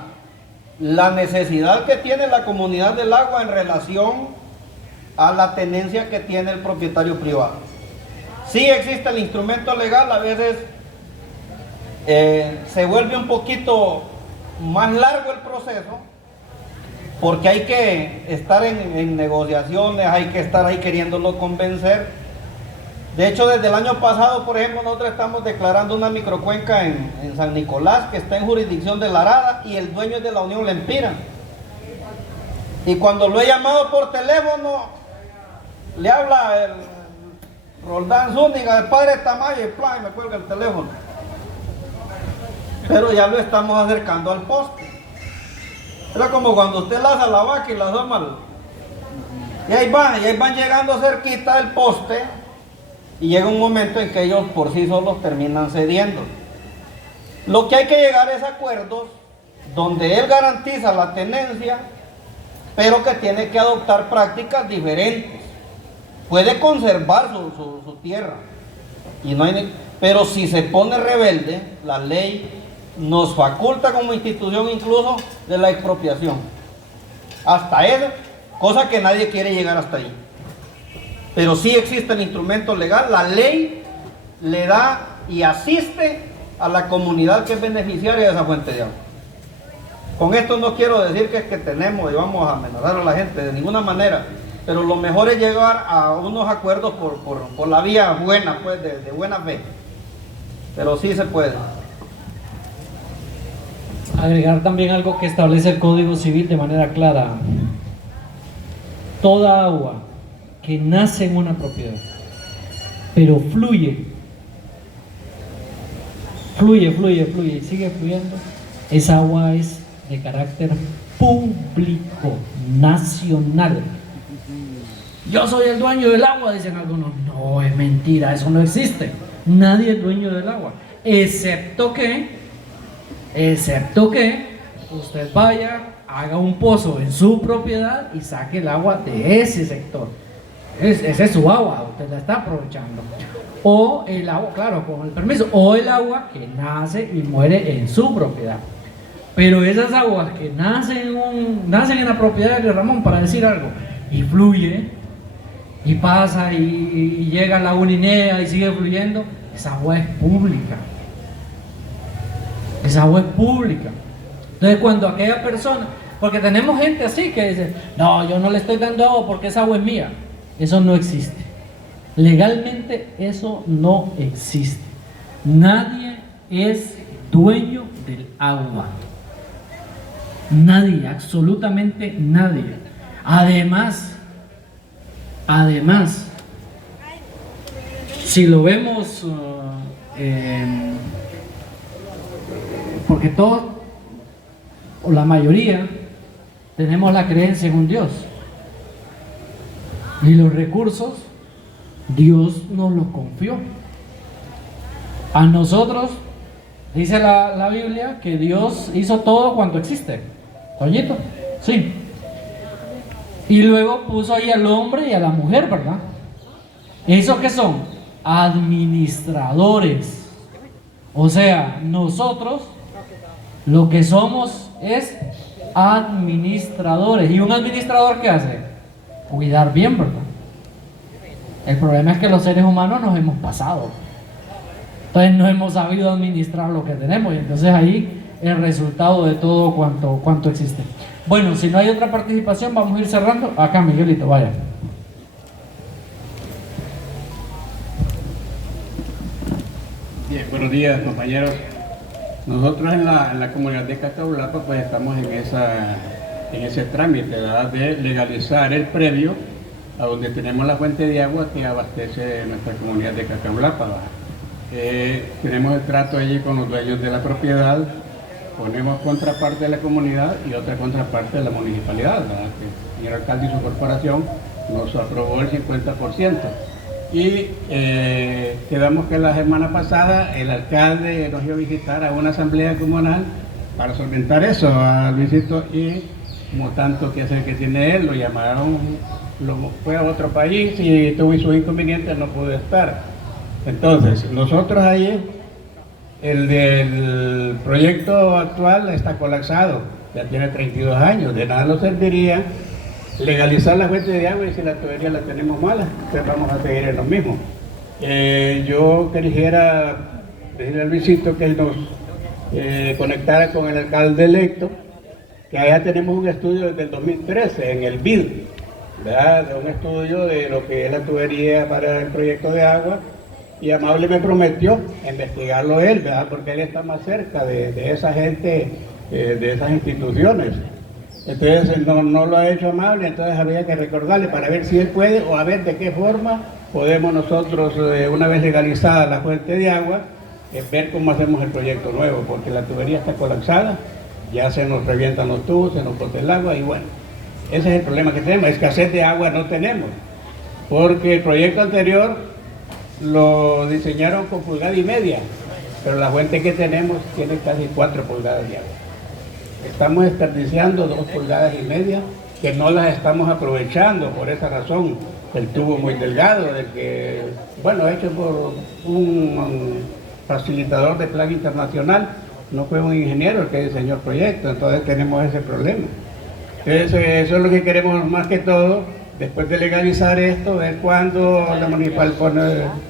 la necesidad que tiene la comunidad del agua en relación a la tenencia que tiene el propietario privado. Sí existe el instrumento legal, a veces se vuelve un poquito más largo el proceso, porque hay que estar en negociaciones, hay que estar ahí queriéndolo convencer. De hecho, desde el año pasado, por ejemplo, nosotros estamos declarando una microcuenca en San Nicolás, que está en jurisdicción de La Arada, y el dueño es de la Unión Lempira. Y cuando lo he llamado por teléfono, le habla el Roldán Zúñiga, el padre Tamayo, y me cuelga el teléfono. Pero ya lo estamos acercando al poste. Era como cuando usted laza la vaca y la asoma. Y ahí van llegando cerquita del poste. Y llega un momento en que ellos por sí solos terminan cediendo. Lo que hay que llegar es a acuerdos donde él garantiza la tenencia, pero que tiene que adoptar prácticas diferentes. Puede conservar su tierra, y no hay, pero si se pone rebelde, la ley nos faculta como institución incluso de la expropiación. Hasta eso, cosa que nadie quiere llegar hasta ahí. Pero sí existe el instrumento legal, la ley le da y asiste a la comunidad que es beneficiaria de esa fuente de agua. Con esto no quiero decir que es que tenemos y vamos a amenazar a la gente, de ninguna manera. Pero lo mejor es llegar a unos acuerdos por la vía buena, pues, de buena fe. Pero sí se puede. Agregar también algo que establece el Código Civil de manera clara. Toda agua que nace en una propiedad, pero fluye, y sigue fluyendo, esa agua es de carácter público, nacional. Yo soy el dueño del agua, dicen algunos. No, es mentira, eso no existe. Nadie es dueño del agua, excepto que usted vaya, haga un pozo en su propiedad y saque el agua de ese sector. Esa es su agua, usted la está aprovechando. O el agua, claro, con el permiso, o el agua que nace y muere en su propiedad. Pero esas aguas que nacen en la propiedad de Ramón, para decir algo, y fluye, y pasa, y llega a la Uninea y sigue fluyendo, esa agua es pública. Esa agua es pública. Entonces, cuando aquella persona, porque tenemos gente así que dice, no, yo no le estoy dando agua porque esa agua es mía. Eso no existe. Legalmente eso no existe. Nadie es dueño del agua. Nadie, absolutamente nadie. Además, si lo vemos, porque todos, o la mayoría, tenemos la creencia en un Dios. Y los recursos, Dios nos los confió. A nosotros, dice la Biblia, que Dios hizo todo cuanto existe. Toñito, sí. Y luego puso ahí al hombre y a la mujer, ¿verdad? ¿Esos qué son? Administradores. O sea, nosotros lo que somos es administradores. ¿Y un administrador qué hace? Cuidar bien, ¿verdad? El problema es que los seres humanos nos hemos pasado. Entonces no hemos sabido administrar lo que tenemos. Y entonces ahí el resultado de todo cuanto existe. Bueno, si no hay otra participación, vamos a ir cerrando. Acá, Miguelito, vaya. Bien, buenos días, compañeros. Nosotros en la comunidad de Cacaulapa pues estamos en ese trámite, ¿verdad?, de legalizar el predio a donde tenemos la fuente de agua que abastece nuestra comunidad de Cacaulapa. Tenemos el trato allí con los dueños de la propiedad, ponemos contraparte de la comunidad y otra contraparte de la municipalidad, ¿verdad?, que el señor alcalde y su corporación nos aprobó el 50%. Y quedamos que la semana pasada el alcalde nos iba a visitar a una asamblea comunal para solventar eso a Luisito, y como tanto que hacer que tiene él, lo llamaron, fue a otro país y tuvo sus inconvenientes, no pudo estar. Entonces, nosotros ahí, el del proyecto actual está colapsado, ya tiene 32 años, de nada nos serviría legalizar la fuente de agua y si la tubería la tenemos mala, entonces vamos a seguir en lo mismo. Yo quisiera decirle a Luisito que él nos conectara con el alcalde electo, que allá tenemos un estudio desde el 2013 en el BID, ¿verdad?, de un estudio de lo que es la tubería para el proyecto de agua, y amable me prometió investigarlo él, ¿verdad?, porque él está más cerca de esa gente, de esas instituciones. Entonces no lo ha hecho amable, entonces habría que recordarle para ver si él puede, o a ver de qué forma podemos nosotros, una vez legalizada la fuente de agua, ver cómo hacemos el proyecto nuevo, porque la tubería está colapsada, ya se nos revientan los tubos, se nos bota el agua, y bueno, ese es el problema que tenemos, escasez de agua no tenemos, porque el proyecto anterior lo diseñaron con 1,5 pulgadas, pero la fuente que tenemos tiene casi 4 pulgadas de agua. Estamos desperdiciando 2,5 pulgadas que no las estamos aprovechando por esa razón. El tubo muy delgado, hecho por un facilitador de Plan Internacional, no fue un ingeniero el que diseñó el proyecto, entonces tenemos ese problema. Entonces, eso es lo que queremos más que todo, después de legalizar esto, ver cuándo la municipal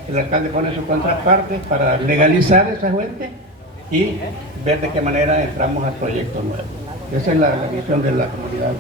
el alcalde pone su contraparte para legalizar esa fuente y ver de qué manera entramos al proyecto nuevo. Esa es la visión de la comunidad.